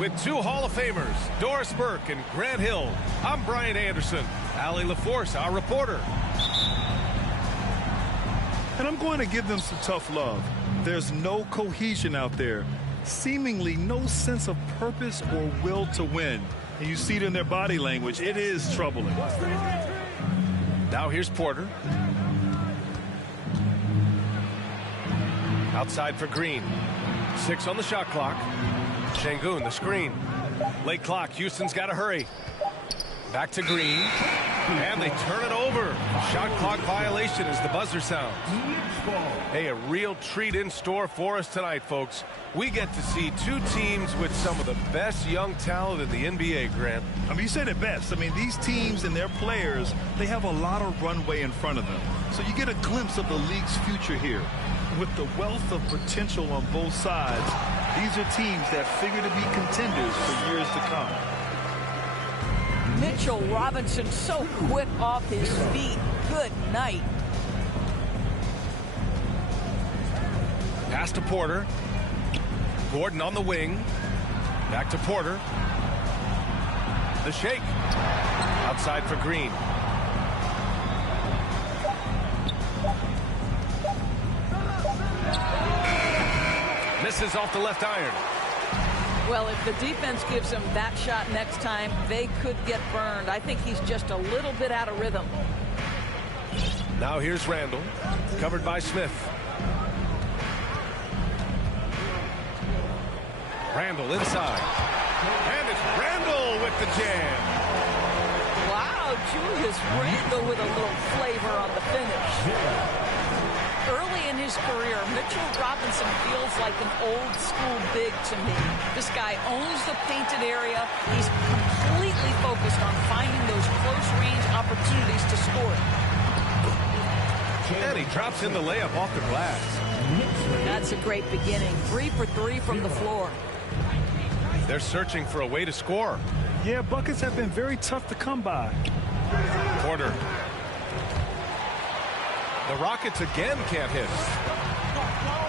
With two Hall of Famers, Doris Burke and Grant Hill, I'm Brian Anderson. Allie LaForce, our reporter. And I'm going to give them some tough love. There's no cohesion out there. Seemingly no sense of purpose or will to win. And you see it in their body language. It is troubling. Now here's Porter. Outside for Green. 6 on the shot clock. Şengün, the screen. Late clock. Houston's got to hurry. Back to Green. And they turn it over. Shot clock violation as the buzzer sounds. Hey, a real treat in store for us tonight, folks. We get to see two teams with some of the best young talent in the NBA, Grant. I mean, you said it best. I mean, these teams and their players, they have a lot of runway in front of them. So you get a glimpse of the league's future here. With the wealth of potential on both sides, these are teams that figure to be contenders for years to come. Mitchell Robinson so quick off his feet. Good night. Pass to Porter. Gordon on the wing. Back to Porter. The shake. Outside for Green. Misses off the left iron. Well, if the defense gives him that shot next time, they could get burned. I think he's just a little bit out of rhythm. Now here's Randall, covered by Smith. Randall inside. And it's Randall with the jam. Wow, Julius Randall with a little flavor on the finish. Early in his career, Mitchell Robinson feels like an old school big to me. This guy owns the painted area. He's completely focused on finding those close range opportunities to score. And he drops in the layup off the glass. That's a great beginning. 3 for 3 from the floor. They're searching for a way to score. Yeah, buckets have been very tough to come by. Porter. The Rockets again can't hit.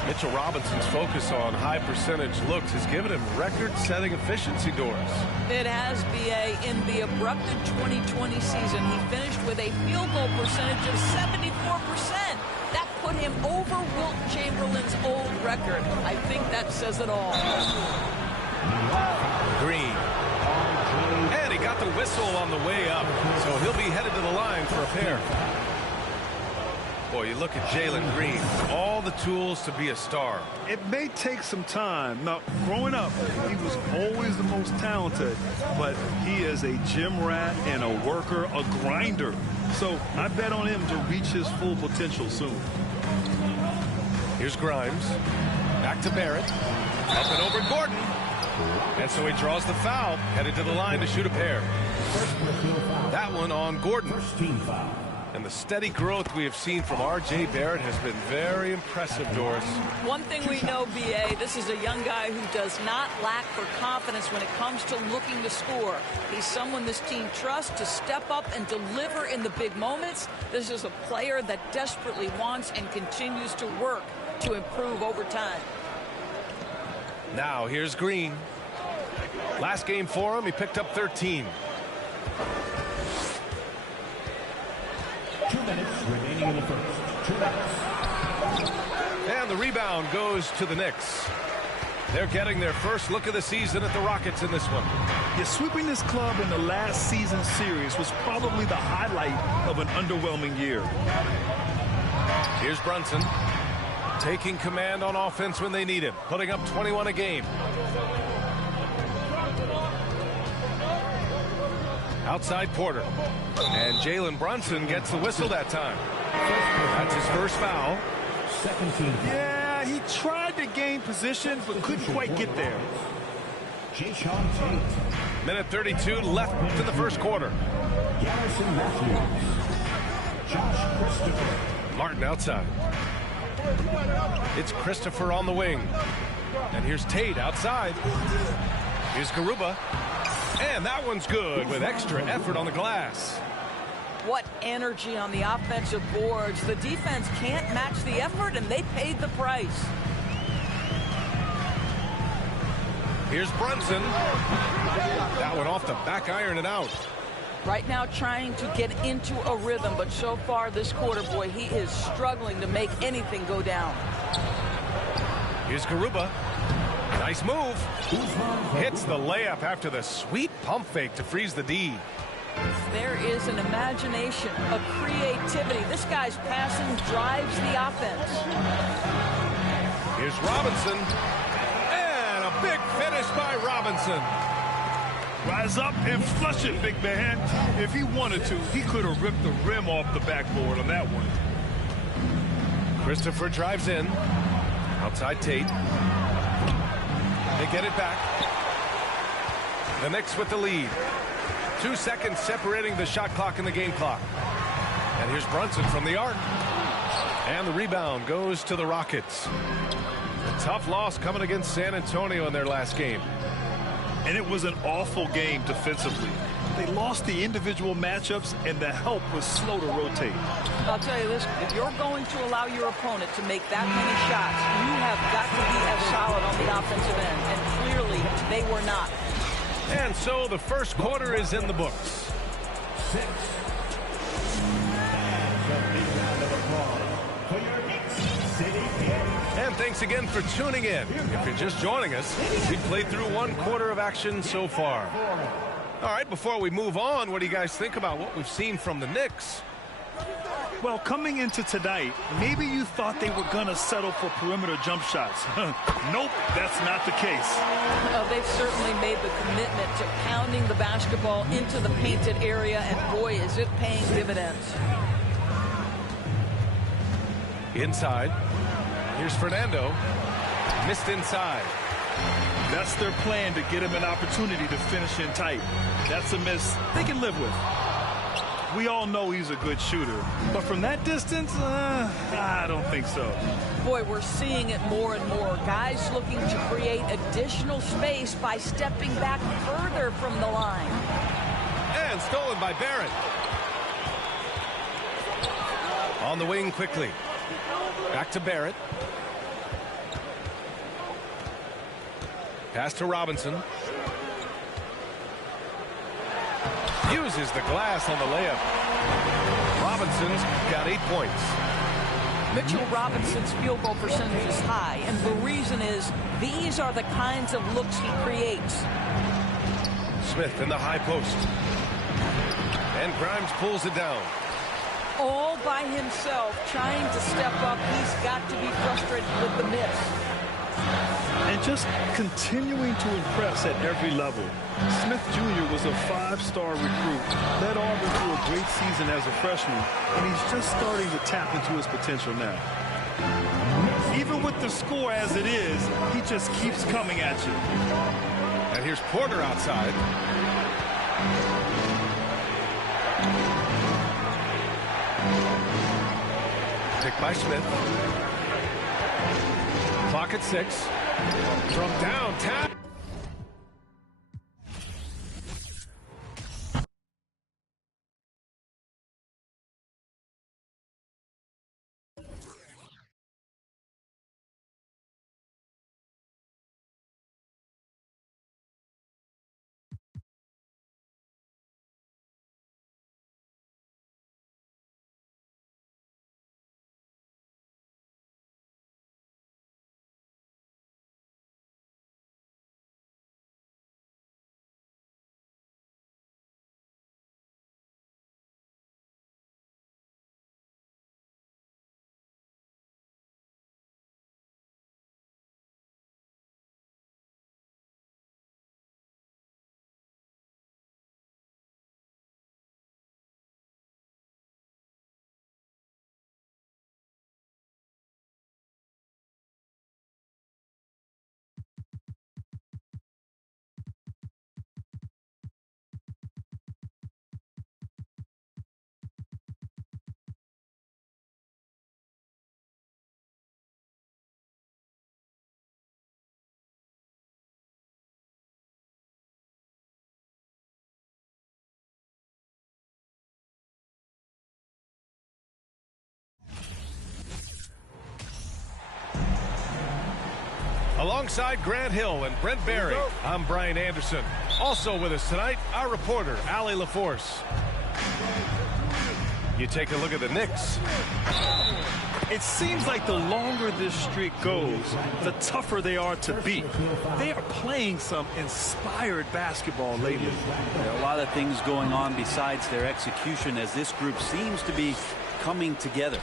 Mitchell Robinson's focus on high percentage looks has given him record-setting efficiency, Doris. It has, B.A. In the abrupted 2020 season, he finished with a field goal percentage of 74%. That put him over Wilt Chamberlain's old record. I think that says it all. Green. And he got the whistle on the way up, so he'll be headed to the line for a pair. Boy, you look at Jalen Green, all the tools to be a star. It may take some time. Now, growing up, he was always the most talented, but he is a gym rat and a worker, a grinder. So I bet on him to reach his full potential soon. Here's Grimes. Back to Barrett. Up and over Gordon. And so he draws the foul, headed to the line to shoot a pair. That one on Gordon. And the steady growth we have seen from R.J. Barrett has been very impressive, Doris. One thing we know, B.A., this is a young guy who does not lack for confidence when it comes to looking to score. He's someone this team trusts to step up and deliver in the big moments. This is a player that desperately wants and continues to work to improve over time. Now, here's Green. Last game for him, he picked up 13. 2 minutes remaining in the first. 2 minutes. And the rebound goes to the Knicks. They're getting their first look of the season at the Rockets in this one. Yeah, sweeping this club in the last season series was probably the highlight of an underwhelming year. Here's Brunson. Taking command on offense when they need him. Putting up 21 a game. Outside Porter. And Jalen Brunson gets the whistle that time. That's his first foul. Second team. Yeah, he tried to gain position, but couldn't quite get there. Jason Tate. Minute 32 left in the first quarter. Garrison Matthews. Josh Christopher. Martin outside. It's Christopher on the wing. And here's Tate outside. Here's Garuba. And that one's good with extra effort on the glass. What energy on the offensive boards. The defense can't match the effort, and they paid the price. Here's Brunson. That one off the back iron and out. Right now trying to get into a rhythm, but so far this quarter, boy, he is struggling to make anything go down. Here's Garuba. Nice move. Hits the layup after the sweet pump fake to freeze the D. There is an imagination, a creativity. This guy's passing drives the offense. Here's Robinson. And a big finish by Robinson. Rise up and flush it, big man. If he wanted to, he could have ripped the rim off the backboard on that one. Christopher drives in. Outside Tate. They get it back. The Knicks with the lead. 2 seconds separating the shot clock and the game clock. And here's Brunson from the arc. And the rebound goes to the Rockets. A tough loss coming against San Antonio in their last game. And it was an awful game defensively. They lost the individual matchups, and the help was slow to rotate. I'll tell you this, if you're going to allow your opponent to make that many shots, you have got to be as solid on the offensive end, and clearly they were not. And so the first quarter is in the books. 6. And the big round of applause for your Knicks City Kings. And thanks again for tuning in. If you're just joining us, we've played through one quarter of action so far. All right, before we move on, what do you guys think about what we've seen from the Knicks? Well, coming into tonight, maybe you thought they were going to settle for perimeter jump shots. Nope, that's not the case. They've certainly made the commitment to pounding the basketball into the painted area, and boy, is it paying dividends. Inside. Here's Fernando. Missed inside. That's their plan, to get him an opportunity to finish in tight. That's a miss they can live with. We all know he's a good shooter, but from that distance, I don't think so. Boy, we're seeing it more and more. Guys looking to create additional space by stepping back further from the line. And stolen by Barrett. On the wing quickly. Back to Barrett. Pass to Robinson. Uses the glass on the layup. Robinson's got 8 points. Mitchell Robinson's field goal percentage is high, and the reason is these are the kinds of looks he creates. Smith in the high post. And Grimes pulls it down. All by himself, trying to step up. He's got to be frustrated with the miss. And just continuing to impress at every level. Smith Jr. was a 5-star recruit, led Auburn through a great season as a freshman, and he's just starting to tap into his potential now. Even with the score as it is, he just keeps coming at you. And here's Porter outside. Picked by Smith. Clock at 6. From downtown. Alongside Grant Hill and Brent Barry, I'm Brian Anderson. Also with us tonight, our reporter, Allie LaForce. You take a look at the Knicks. It seems like the longer this streak goes, the tougher they are to beat. They are playing some inspired basketball lately. There are a lot of things going on besides their execution as this group seems to be coming together.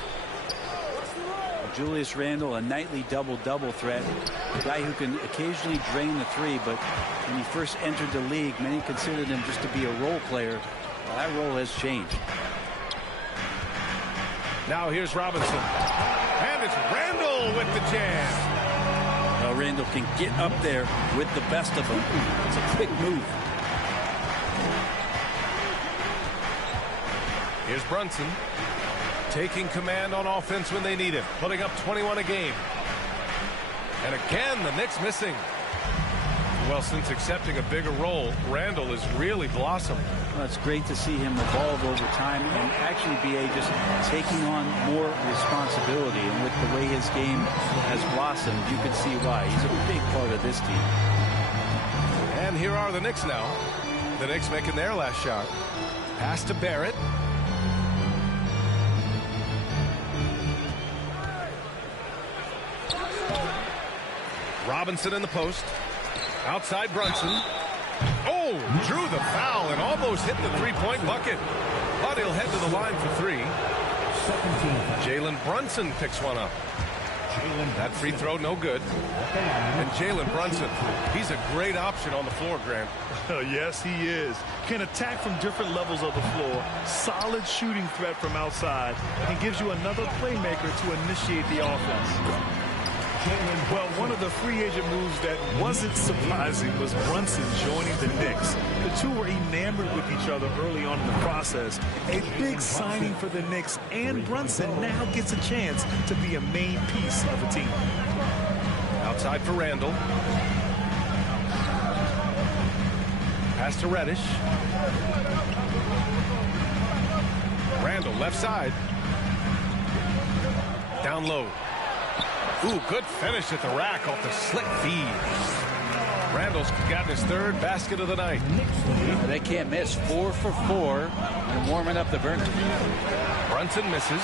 Julius Randle, a nightly double-double threat, a guy who can occasionally drain the three, but when he first entered the league, many considered him just to be a role player. Well, that role has changed. Now here's Robinson. And it's Randle with the jam. Well, Randle can get up there with the best of them. It's a quick move. Here's Brunson. Taking command on offense when they need it. Putting up 21 a game. And again, the Knicks missing. Well, since accepting a bigger role, Randle has really blossomed. Well, it's great to see him evolve over time and actually be just taking on more responsibility. And with the way his game has blossomed, you can see why. He's a big part of this team. And here are the Knicks now. The Knicks making their last shot. Pass to Barrett. Robinson in the post. Outside Brunson. Oh, drew the foul and almost hit the three-point bucket. But he'll head to the line for three. Jalen Brunson picks one up. That free throw no good. And Jalen Brunson, he's a great option on the floor, Grant. Yes, he is. Can attack from different levels of the floor. Solid shooting threat from outside. And gives you another playmaker to initiate the offense. Well, one of the free agent moves that wasn't surprising was Brunson joining the Knicks. The two were enamored with each other early on in the process. A big signing for the Knicks, and Brunson now gets a chance to be a main piece of a team. Outside for Randle. Pass to Reddish. Randle left side. Down low. Ooh, good finish at the rack off the slick feed. Randle's gotten his third basket of the night. They can't miss. 4 for 4 and warming up the burner. Brunson misses.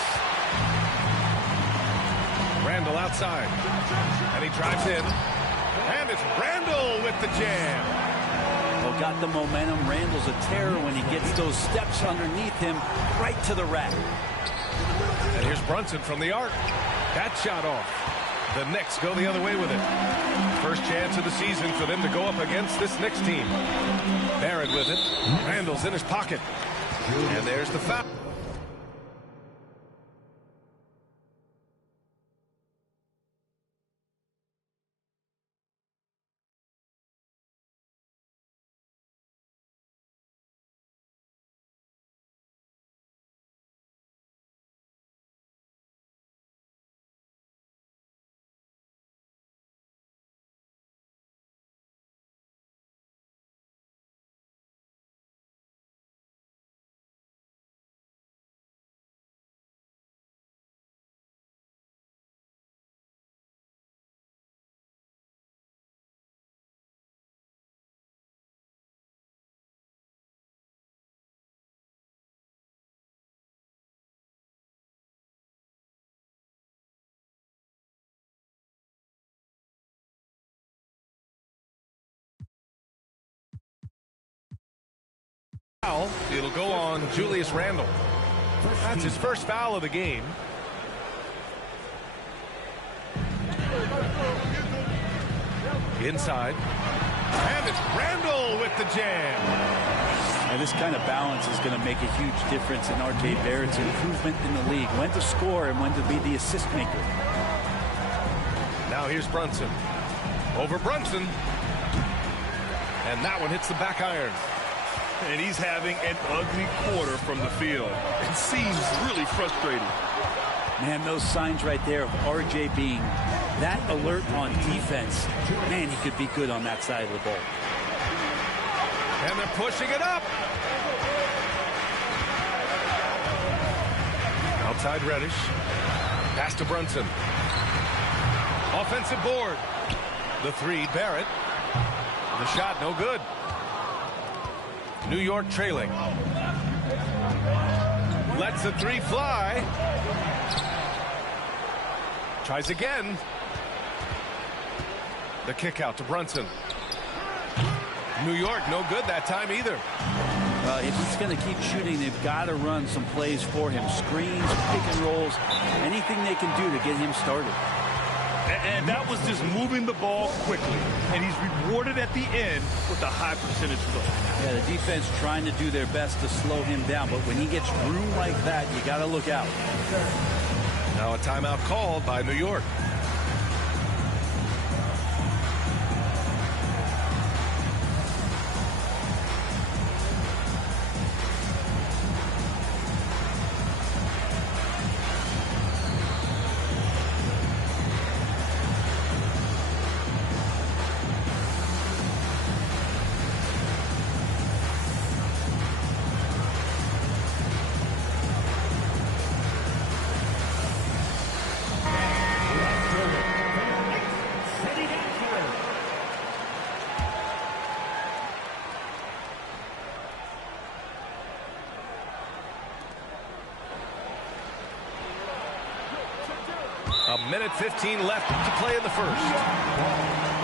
Randle outside. And he drives in. And it's Randle with the jam. Well, got the momentum. Randle's a terror when he gets those steps underneath him right to the rack. And here's Brunson from the arc. That shot off. The Knicks go the other way with it. First chance of the season for them to go up against this Knicks team. Barrett with it. Randle's in his pocket. And there's the foul. It'll go on Julius Randle. That's his first foul of the game. Inside. And it's Randle with the jam. And this kind of balance is going to make a huge difference in R.J. Barrett's improvement in the league. When to score and when to be the assist maker. Now here's Brunson. Over Brunson. And that one hits the back iron. And he's having an ugly quarter from the field. It seems really frustrating. Man, those signs right there of RJ being that alert on defense. Man, he could be good on that side of the ball. And they're pushing it up. Outside Reddish. Pass to Brunson. Offensive board. The three, Barrett. The shot, no good. New York trailing. Lets the three fly. Tries again. The kick out to Brunson. New York, no good that time either. If he's going to keep shooting, they've got to run some plays for him. Screens, pick and rolls, anything they can do to get him started. And that was just moving the ball quickly. And he's rewarded at the end with a high percentage play. Yeah, the defense trying to do their best to slow him down. But when he gets room like that, you got to look out. Now a timeout called by New York. A minute 15 left to play in the first.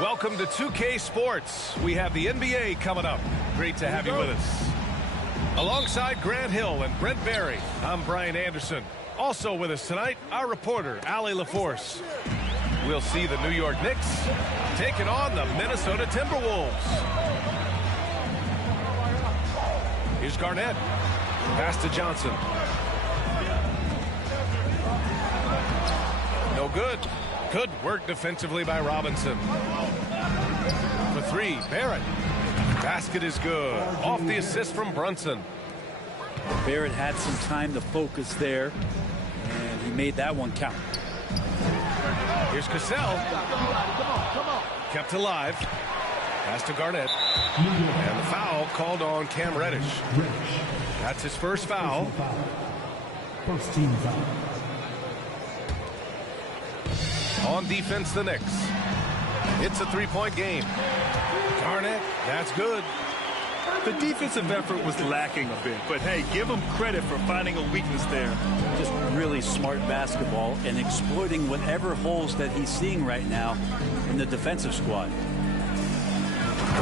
Welcome to 2K Sports. We have the NBA coming up. Great to have you with us. Alongside Grant Hill and Brent Barry, I'm Brian Anderson. Also with us tonight, our reporter, Allie LaForce. We'll see the New York Knicks taking on the Minnesota Timberwolves. Here's Garnett. Pass to Johnson. No good. Good work defensively by Robinson. For three, Barrett. Basket is good. Off the assist from Brunson. Barrett had some time to focus there, and he made that one count. Here's Cassell. Kept alive. Pass to Garnett. And the foul called on Cam Reddish. That's his first foul. First team foul. On defense, the Knicks. It's a three-point game. Garnett, that's good. The defensive effort was lacking a bit, but hey, give him credit for finding a weakness there. Just really smart basketball and exploiting whatever holes that he's seeing right now in the defensive squad.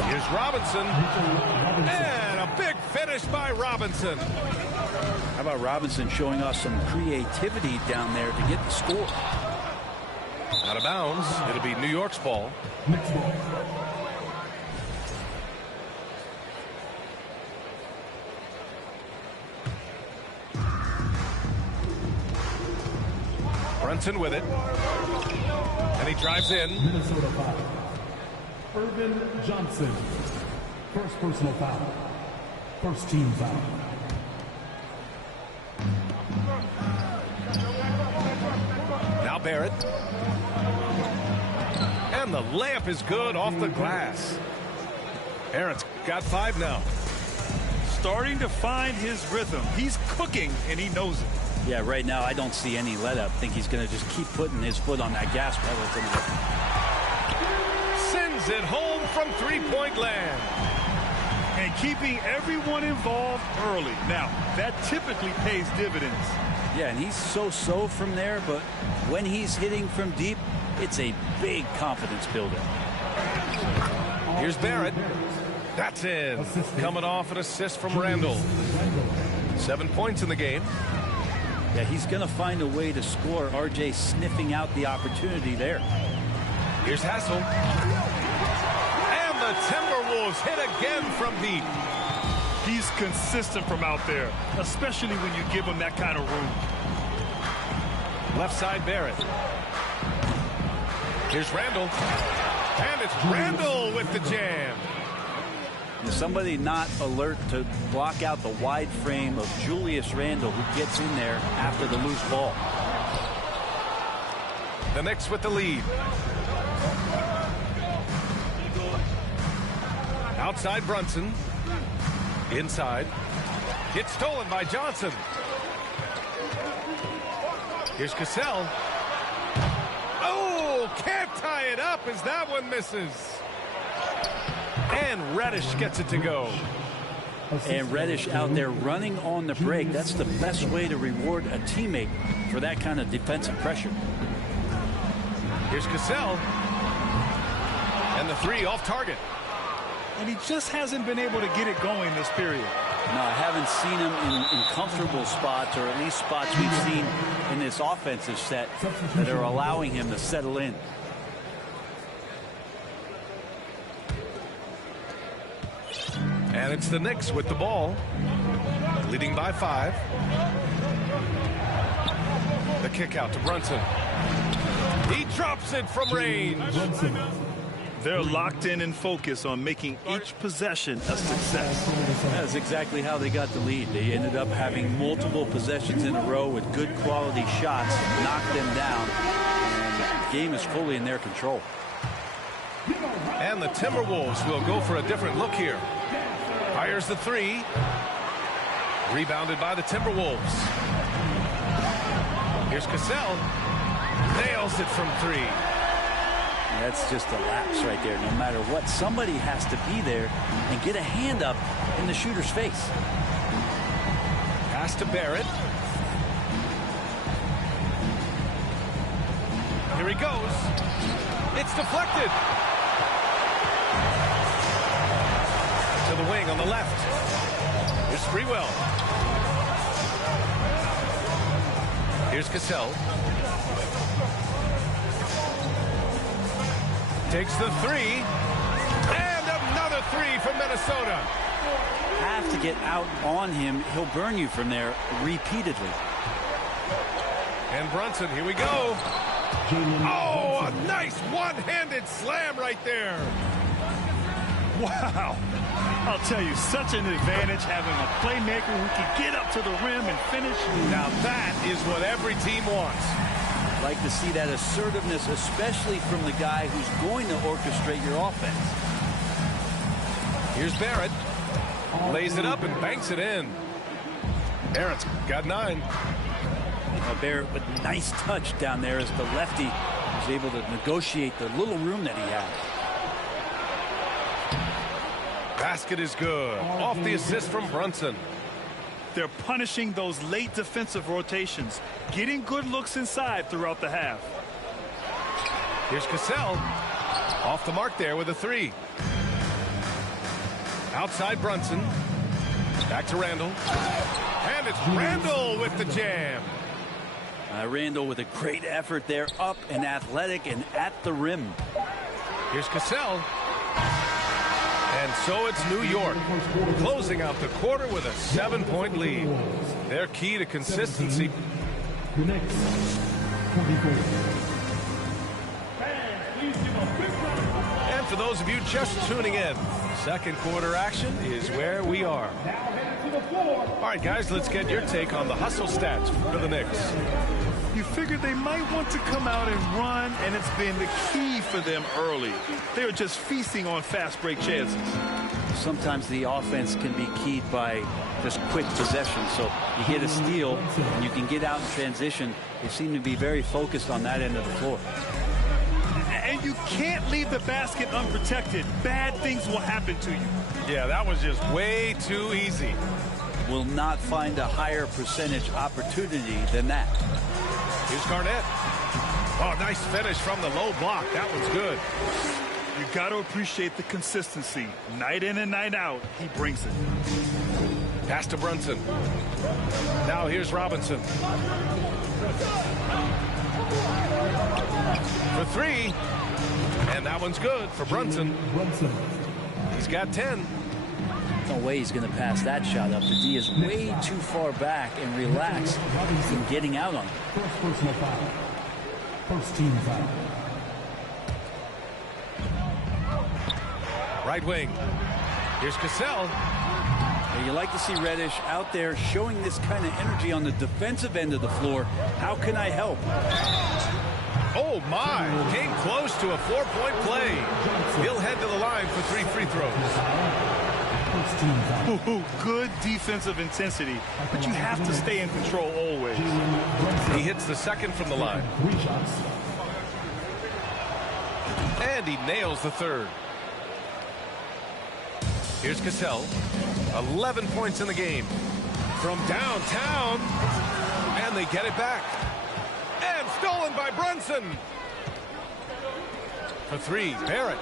Here's Robinson. And a big finish by Robinson. How about Robinson showing us some creativity down there to get the score? Out of bounds. It'll be New York's ball. Next ball. Brunson with it. And he drives in. Minnesota foul. Irvin Johnson. First personal foul. First team foul. Now Barrett. And the layup is good off the glass. Aaron's got 5 now. Starting to find his rhythm. He's cooking, and he knows it. Yeah, right now I don't see any let up. I think he's going to just keep putting his foot on that gas pedal. Sends it home from three-point land. And keeping everyone involved early. Now, that typically pays dividends. Yeah, and he's so-so from there, but when he's hitting from deep, it's a big confidence builder. Here's Barrett. That's in. Coming off an assist from Randall. 7 points in the game. Yeah, he's going to find a way to score. RJ sniffing out the opportunity there. Here's Hassel. And the Timberwolves hit again from deep. He's consistent from out there, especially when you give him that kind of room. Left side, Barrett. Here's Randall. And it's Randall with the jam. Somebody not alert to block out the wide frame of Julius Randle, who gets in there after the loose ball. The Knicks with the lead. Outside Brunson. Inside. Gets stolen by Johnson. Here's Cassell. Oh, can't tie it up as that one misses. And Reddish gets it to go. And Reddish out there running on the break. That's the best way to reward a teammate for that kind of defensive pressure. Here's Cassell. And the three off target. And he just hasn't been able to get it going this period. No, I haven't seen him in comfortable spots, or at least spots we've seen in this offensive set that are allowing him to settle in. And it's the Knicks with the ball, leading by 5. The kick out to Brunson. He drops it from range. They're locked in and focused on making each possession a success. That's exactly how they got the lead. They ended up having multiple possessions in a row with good quality shots, knocked them down, and the game is fully in their control. And the Timberwolves will go for a different look here. Fires the three. Rebounded by the Timberwolves. Here's Cassell. Nails it from 3. That's just a lapse right there. No matter what, somebody has to be there and get a hand up in the shooter's face. Pass to Barrett. Here he goes. It's deflected. To the wing on the left. Here's Sprewell. Here's Cassell. Takes the 3. And another 3 from Minnesota. Have to get out on him. He'll burn you from there repeatedly. And Brunson, here we go. Oh, a nice one-handed slam right there. Wow. I'll tell you, such an advantage having a playmaker who can get up to the rim and finish. Now that is what every team wants. Like to see that assertiveness, especially from the guy who's going to orchestrate your offense. Here's Barrett. Lays it up and banks it in. Barrett's got 9. Barrett with nice touch down there as the lefty was able to negotiate the little room that he had. Basket is good. Off the assist from Brunson. They're punishing those late defensive rotations, getting good looks inside throughout the half. Here's Cassell. Off the mark there with a 3. Outside Brunson. Back to Randall. And it's Randall with the jam. Randall with a great effort there, up and athletic and at the rim. Here's Cassell. And so it's New York, closing out the quarter with a 7-point lead. Their key to consistency. The next 24. And for those of you just tuning in, second quarter action is where we are. All right, guys, let's get your take on the hustle stats for the Knicks. You figured they might want to come out and run, and it's been the key for them early. They are just feasting on fast break chances. Sometimes the offense can be keyed by just quick possession. So you get a steal and you can get out in transition. They seem to be very focused on that end of the floor. And you can't leave the basket unprotected. Bad things will happen to you. Yeah, that was just way too easy. Will not find a higher percentage opportunity than that. Here's Garnett. Oh, nice finish from the low block. That was good. You got to appreciate the consistency. Night in and night out, he brings it. Pass to Brunson. Now here's Robinson. For 3. And that one's good for Brunson. He's got 10. No way he's going to pass that shot up. The D is way too far back and relaxed in getting out on it. First personal foul. First team foul. Right wing. Here's Cassell. Now, you like to see Reddish out there showing this kind of energy on the defensive end of the floor. How can I help? Oh, my. Came close to a 4-point play. He'll head to the line for 3 free throws. Ooh, good defensive intensity, but you have to stay in control always. He hits the second from the line. And he nails the third. Here's Cassell. 11 points in the game. From downtown. And they get it back. And stolen by Brunson. For 3, Barrett.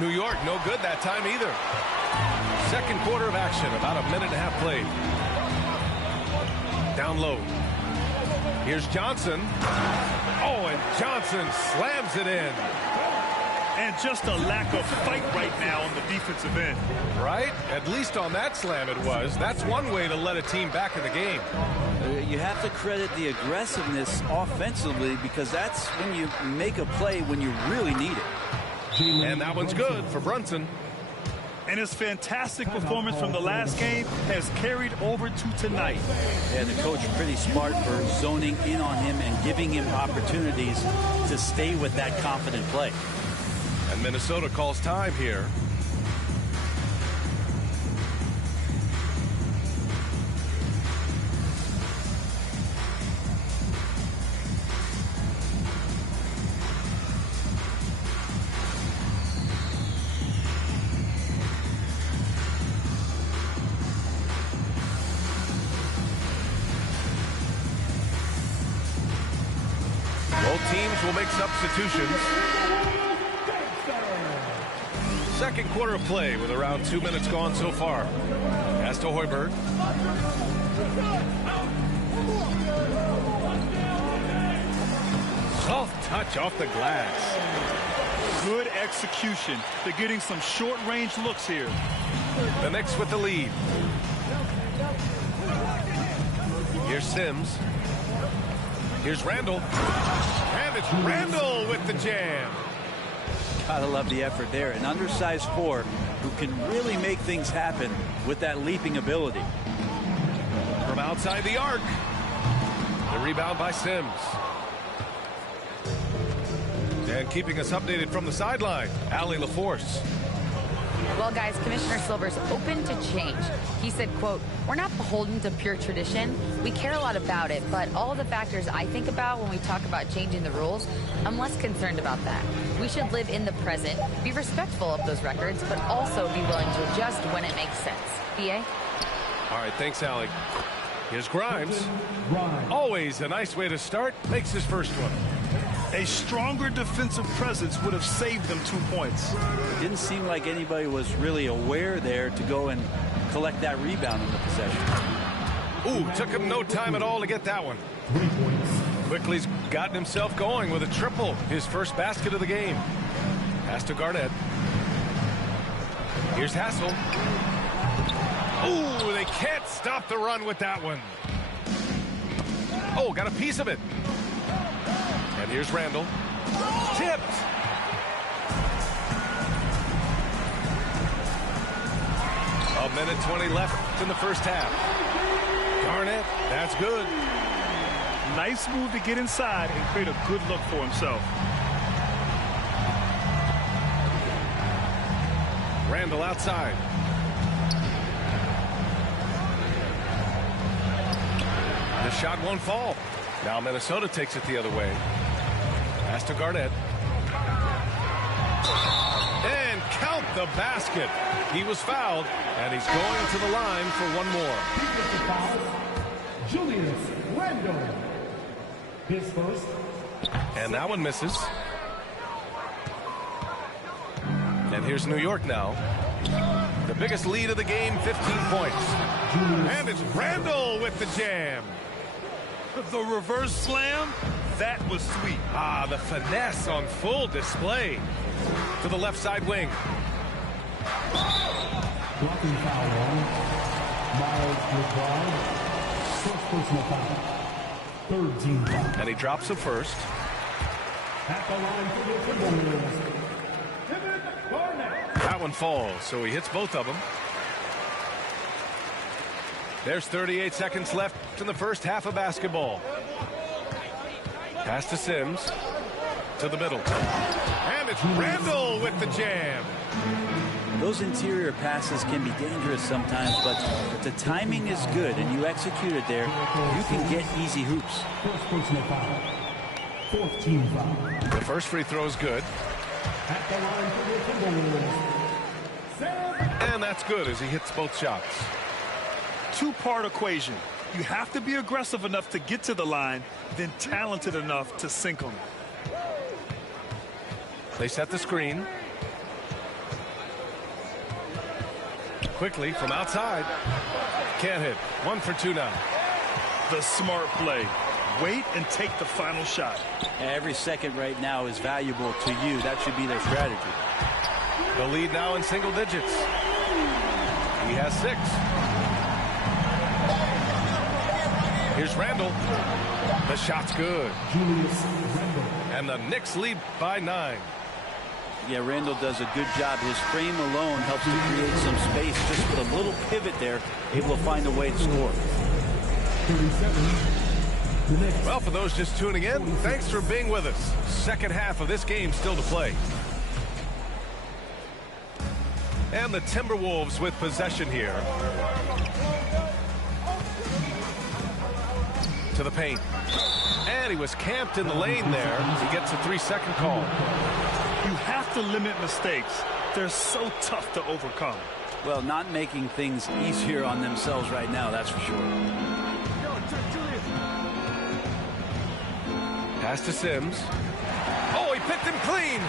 New York, no good that time either. Second quarter of action, about a minute and a half played. Down low. Here's Johnson. Oh, and Johnson slams it in. And just a lack of fight right now on the defensive end. Right? At least on that slam it was. That's one way to let a team back in the game. You have to credit the aggressiveness offensively because that's when you make a play when you really need it. And that one's good for Brunson. And his fantastic performance from the last game has carried over to tonight. Yeah, the coach pretty smart for zoning in on him and giving him opportunities to stay with that confident play. And Minnesota calls time here. Both teams will make substitutions. Second quarter of play with around 2 minutes gone so far. Pass to Hoiberg. Soft touch off the glass. Good execution. They're getting some short-range looks here. The Knicks with the lead. Here's Sims. Here's Randall. And it's Randall with the jam. Gotta love the effort there. An undersized four who can really make things happen with that leaping ability. From outside the arc. The rebound by Sims. And keeping us updated from the sideline, Allie LaForce. Well, guys, Commissioner Silver's open to change. He said, quote, "We're not beholden to pure tradition. We care a lot about it, but all the factors I think about when we talk about changing the rules, I'm less concerned about that. We should live in the present, be respectful of those records, but also be willing to adjust when it makes sense." BA? All right, thanks, Allie. Here's Grimes. Always a nice way to start. Makes his first one. A stronger defensive presence would have saved them 2 points. It didn't seem like anybody was really aware there to go and collect that rebound in the possession. Ooh, took him no time at all to get that one. Quickly's gotten himself going with a triple. His first basket of the game. Pass to Garnett. Here's Hassel. Ooh, they can't stop the run with that one. Oh, got a piece of it. And here's Randall. Tipped. A minute 20 left in the first half. Garnett, that's good. Nice move to get inside and create a good look for himself. Randall outside. The shot won't fall. Now Minnesota takes it the other way. Pass to Garnett. And count the basket. He was fouled, and he's going to the line for one more. Julius Randle. His first. And that one misses. And here's New York now. The biggest lead of the game, 15 points. And it's Randall with the jam. The reverse slam, that was sweet. Ah, the finesse on full display. To the left side wing. Blocking foul on Miles McBride. First personal foul. Third team foul. And he drops the first. At the line for the Timberwolves, Kevin Garnett. That one falls, so he hits both of them. There's 38 seconds left in the first half of basketball. Pass to Sims. To the middle. And it's Randall with the jam. Those interior passes can be dangerous sometimes, but if the timing is good and you execute it there, you can get easy hoops. First personal foul. Fourth team foul. The first free throw is good. At the line for the Timberwolves. And that's good as he hits both shots. Two-part equation. You have to be aggressive enough to get to the line, then talented enough to sink them. They set the screen. Quickly from outside. Can't hit. 1 for 2 now. The smart play. Wait and take the final shot. Every second right now is valuable to you. That should be their strategy. The lead now in single digits. He has 6. Here's Randall. The shot's good. Julius Randle. And the Knicks lead by 9. Yeah, Randall does a good job. His frame alone helps to create some space. Just with a little pivot there, able to find a way to score. 37. The Knicks. Well, for those just tuning in, thanks for being with us. Second half of this game still to play. And the Timberwolves with possession here. To the paint. And he was camped in the lane there. He gets a 3-second call. You have to limit mistakes. They're so tough to overcome. Well, not making things easier on themselves right now, that's for sure. Pass to Sims. Oh, he picked him clean.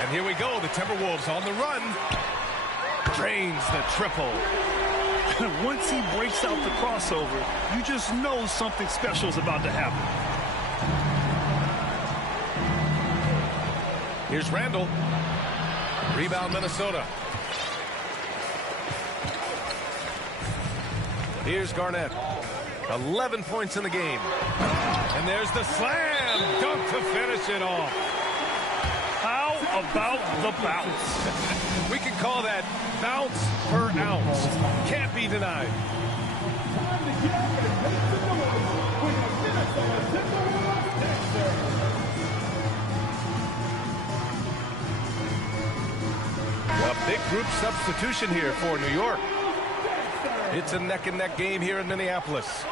And here we go. The Timberwolves on the run. Drains the triple. Once he breaks out the crossover, you just know something special is about to happen. Here's Randall. Rebound Minnesota. Here's Garnett. 11 points in the game. And there's the slam. slam dunk to finish it off. How about the bounce? We can call that bounce per ounce. Can't be denied. A big group substitution here for New York. It's a neck-and-neck game here in Minneapolis.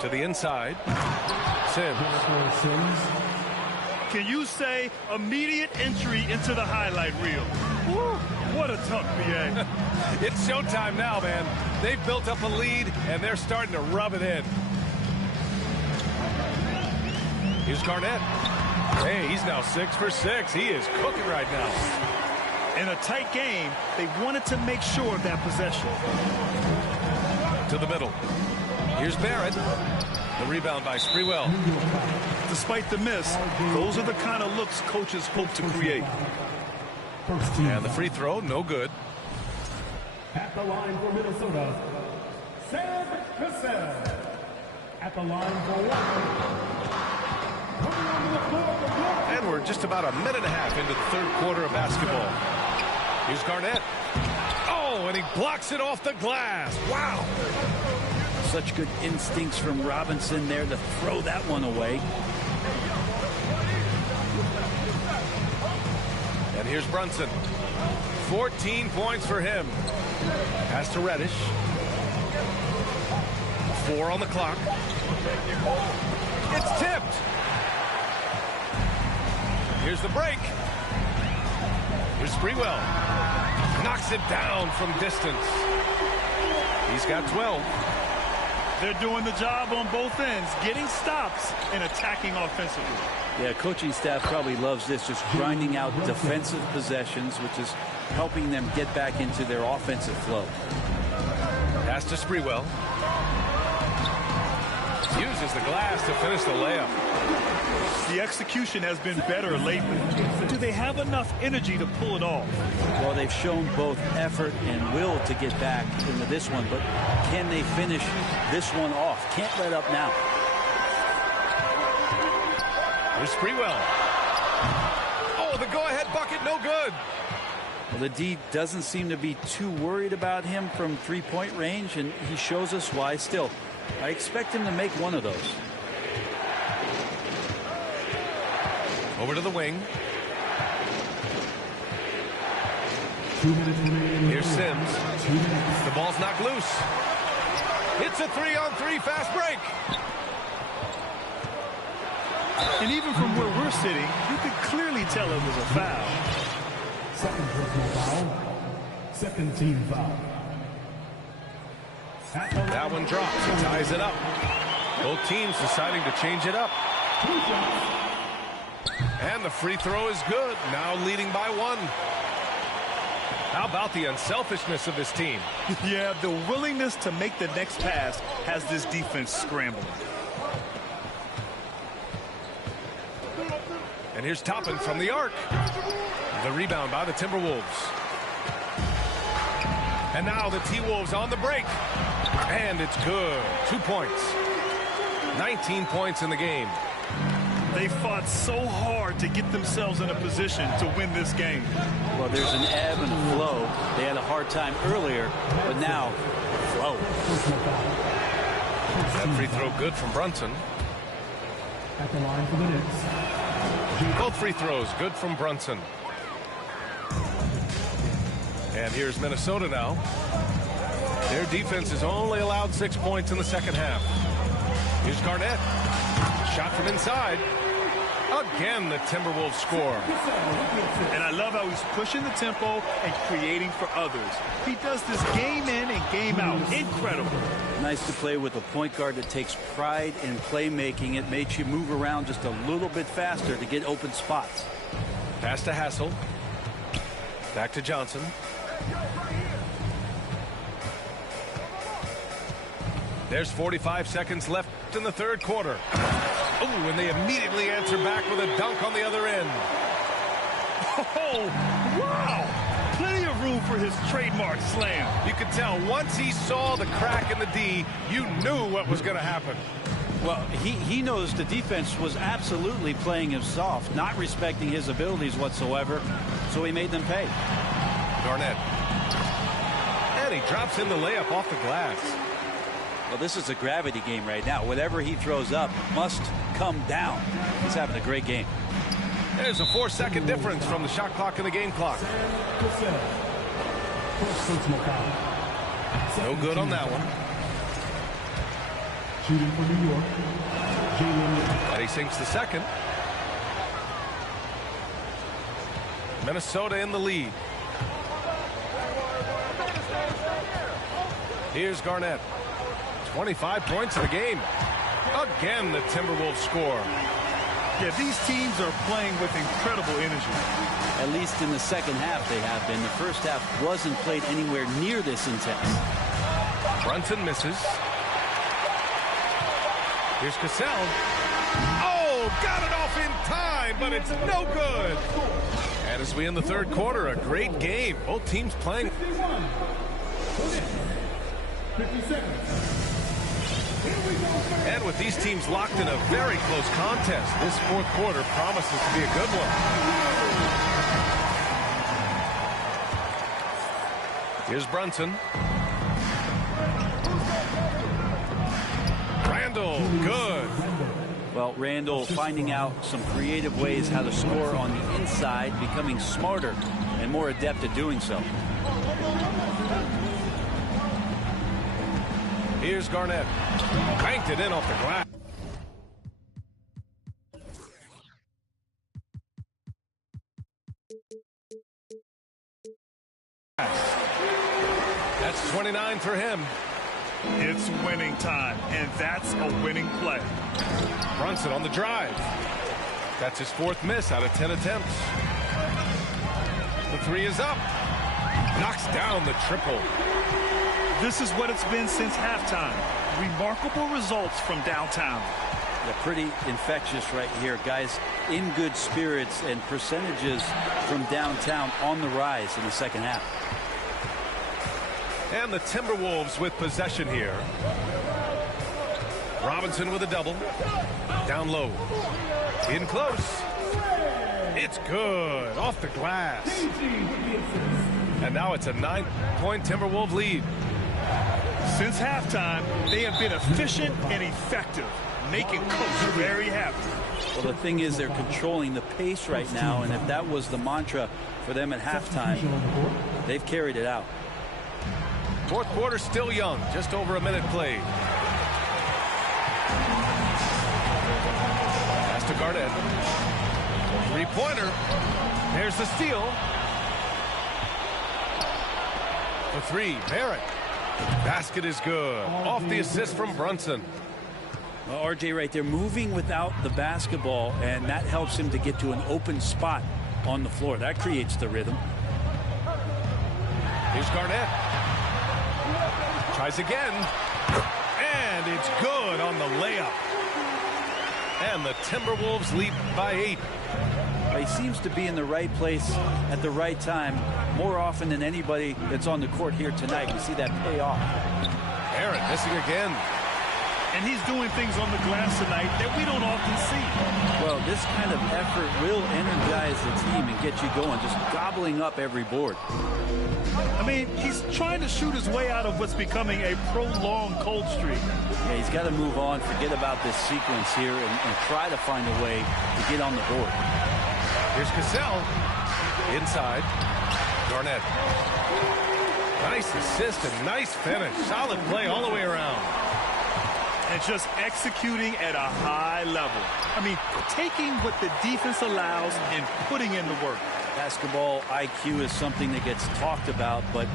To the inside. Sims. Can you say immediate entry into the highlight reel? Woo, what a dunk, BA. It's showtime now, man. They've built up a lead, and they're starting to rub it in. Here's Garnett. Hey, he's now 6 for 6. He is cooking right now. In a tight game, they wanted to make sure of that possession. To the middle. Here's Barrett. The rebound by Sprewell. Despite the miss, those are the kind of looks coaches hope to create. And the free throw, no good. At the line for Minnesota, Sam Cassell. At the line for one. And we're just about a minute and a half into the third quarter of basketball. Here's Garnett. Oh, and he blocks it off the glass. Wow. Such good instincts from Robinson there to throw that one away. And here's Brunson. 14 points for him. Pass to Reddish. 4 on the clock. It's tipped. Here's the break. Here's Sprewell. Knocks it down from distance. He's got 12. They're doing the job on both ends, getting stops and attacking offensively. Yeah, coaching staff probably loves this, just grinding out defensive possessions, which is helping them get back into their offensive flow. Pass to Sprewell. Uses the glass to finish the layup. The execution has been better lately. Do they have enough energy to pull it off? Well, they've shown both effort and will to get back into this one, but can they finish this one off? Can't let up now. Here's Sprewell. Oh, the go-ahead bucket, no good. Well, the D doesn't seem to be too worried about him from three-point range, and he shows us why still. I expect him to make one of those. Over to the wing. 2 minutes remaining. Here's Sims. The ball's knocked loose. It's a 3-on-3 fast break. And even from where we're sitting, you could clearly tell it was a foul. Second personal foul. Second team foul. That one drops. He ties it up. Both teams deciding to change it up. And the free throw is good. Now leading by 1. How about the unselfishness of this team? Yeah, the willingness to make the next pass has this defense scrambling. And here's Toppin from the arc. The rebound by the Timberwolves. And now the T-Wolves on the break. And it's good. 2 points. 19 points in the game. They fought so hard to get themselves in a position to win this game. Well, there's an ebb and a flow. They had a hard time earlier, but now, flow. That free throw good from Brunson. At the line for the Knicks. Both free throws good from Brunson. And here's Minnesota now. Their defense has only allowed 6 points in the second half. Here's Garnett. Shot from inside. Again, the Timberwolves score. And I love how he's pushing the tempo and creating for others. He does this game in and game out. Incredible. Nice to play with a point guard that takes pride in playmaking. It makes you move around just a little bit faster to get open spots. Pass to Hassel. Back to Johnson. There's 45 seconds left in the third quarter. Oh, and they immediately answer back with a dunk on the other end. Oh, wow. Plenty of room known for his trademark slam. You could tell once he saw the crack in the D, you knew what was going to happen. Well, he knows the defense was absolutely playing him soft, not respecting his abilities whatsoever, so he made them pay. Garnett. And he drops in the layup off the glass. Well, this is a gravity game right now. Whatever he throws up must come down. He's having a great game. There's a 4-second difference from the shot clock and the game clock. No good on that one. Shooting for New York, Jalen. And he sinks the second. Minnesota in the lead. Here's Garnett. 25 points in the game. Again, the Timberwolves score. Yeah, these teams are playing with incredible energy. At least in the second half they have been. The first half wasn't played anywhere near this intense. Brunson misses. Here's Cassell. Oh, got it off in time, but it's no good. And as we end the third quarter, a great game. Both teams playing. 50 seconds. And with these teams locked in a very close contest, this fourth quarter promises to be a good one. Here's Brunson. Randall, good. Well, Randall finding out some creative ways how to score on the inside, becoming smarter and more adept at doing so. Here's Garnett. Banked it in off the glass. That's 29 for him. It's winning time, and that's a winning play. Brunson on the drive. That's his fourth miss out of 10 attempts. The three is up. Knocks down the triple. This is what it's been since halftime. Remarkable results from downtown. Yeah, pretty infectious right here. Guys in good spirits, and percentages from downtown on the rise in the second half. And the Timberwolves with possession here. Robinson with a double. Down low. In close. It's good. Off the glass. And now it's a 9-point Timberwolves lead. Since halftime, they have been efficient and effective, making Coach very happy. Well, the thing is, they're controlling the pace right now, and if that was the mantra for them at halftime, they've carried it out. Fourth quarter still young, just over a minute played. Pass to Garnett. Three-pointer. There's the steal. The three, Barrett. Basket is good. Off the assist from Brunson. Well, RJ right there, moving without the basketball, and that helps him to get to an open spot on the floor. That creates the rhythm. Here's Garnett. Tries again. And it's good on the layup. And the Timberwolves lead by 8. He seems to be in the right place at the right time more often than anybody that's on the court here tonight. We see that pay off. Barrett missing again. And he's doing things on the glass tonight that we don't often see. Well, this kind of effort will energize the team and get you going, just gobbling up every board. I mean, he's trying to shoot his way out of what's becoming a prolonged cold streak. Yeah, he's got to move on, forget about this sequence here, and try to find a way to get on the board. Here's Cassell. Inside. Garnett. Nice assist and nice finish. Solid play all the way around. And just executing at a high level. I mean, taking what the defense allows and putting in the work. Basketball IQ is something that gets talked about, but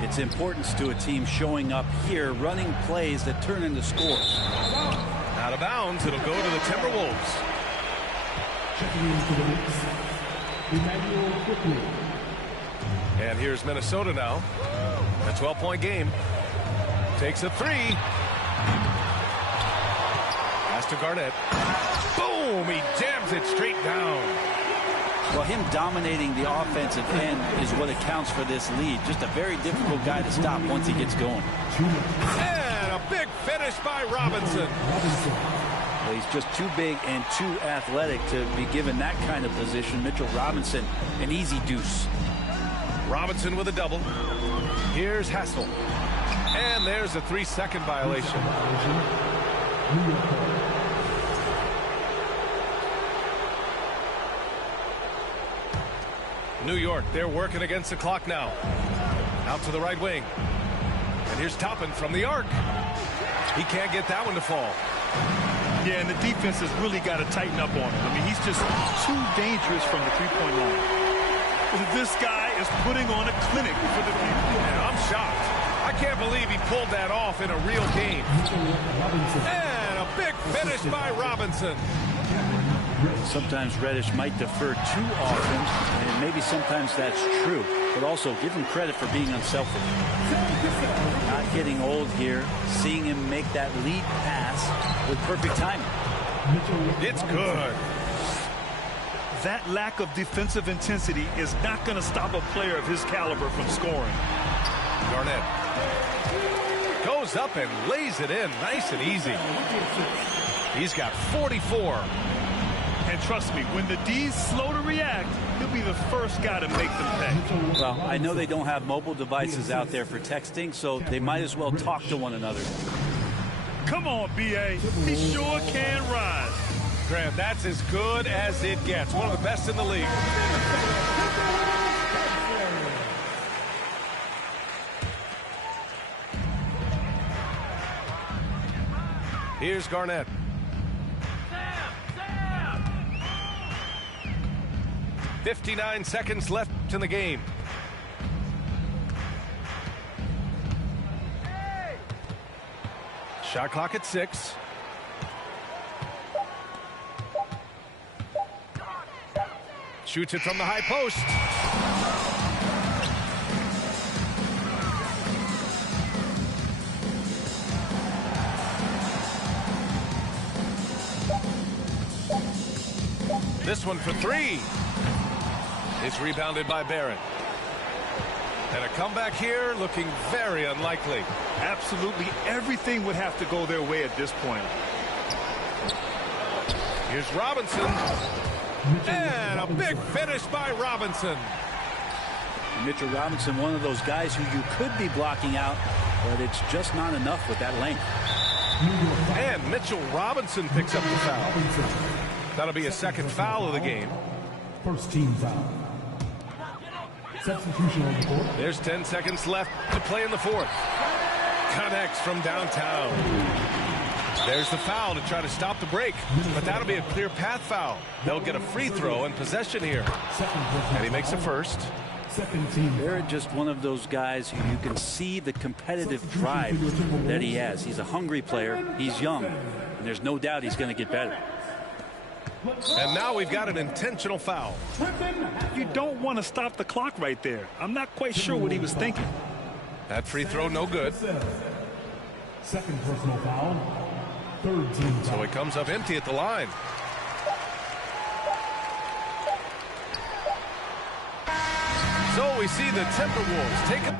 its importance to a team showing up here, running plays that turn into scores. Out of bounds, it'll go to the Timberwolves. Checking into the mix, Emmanuel Quickly. And here's Minnesota now. A 12-point game. Takes a three. Pass to Garnett. Boom! He jams it straight down. Well, him dominating the offensive end is what accounts for this lead. Just a very difficult guy to stop once he gets going. And a big finish by Robinson. Well, he's just too big and too athletic to be given that kind of position. Mitchell Robinson, an easy deuce. Robinson with a double. Here's Hassel. And there's a 3-second violation. New York, they're working against the clock now. Out to the right wing. And here's Toppin from the arc. He can't get that one to fall. Yeah, and the defense has really got to tighten up on him. I mean, he's just too dangerous from the three-point line. This guy is putting on a clinic for the people. Yeah, I'm shocked. I can't believe he pulled that off in a real game. And a big finish by Robinson. Sometimes Reddish might defer too often, and maybe sometimes that's true. But also give him credit for being unselfish. Not getting old here. Seeing him make that lead pass with perfect timing. It's good. That lack of defensive intensity is not going to stop a player of his caliber from scoring. Garnett goes up and lays it in nice and easy. He's got 44. And trust me, when the D's slow to react, he'll be the first guy to make them pay. Well, I know they don't have mobile devices out there for texting, so they might as well talk to one another. Come on, B.A. He sure can ride. Grant, that's as good as it gets. One of the best in the league. Here's Garnett. 59 seconds left in the game. Shot clock at 6. Shoots it from the high post. This one for 3. It's rebounded by Barrett. And a comeback here looking very unlikely. Absolutely everything would have to go their way at this point. Here's Robinson. And a big finish by Robinson. Mitchell Robinson, one of those guys who you could be blocking out, but it's just not enough with that length. And Mitchell Robinson picks up the foul. That'll be a second foul of the game. First team foul. Substitution on the court. There's 10 seconds left to play in the fourth. Connects from downtown. There's the foul to try to stop the break. But that'll be a clear path foul. They'll get a free throw and possession here. And he makes the first. Second team. They're just one of those guys who you can see the competitive drive that he has. He's a hungry player. He's young. And there's no doubt he's going to get better. And now we've got an intentional foul. You don't want to stop the clock right there. I'm not quite sure what he was thinking. That free throw no good. Second personal foul. Third team foul. So he comes up empty at the line. So we see the Timberwolves take it.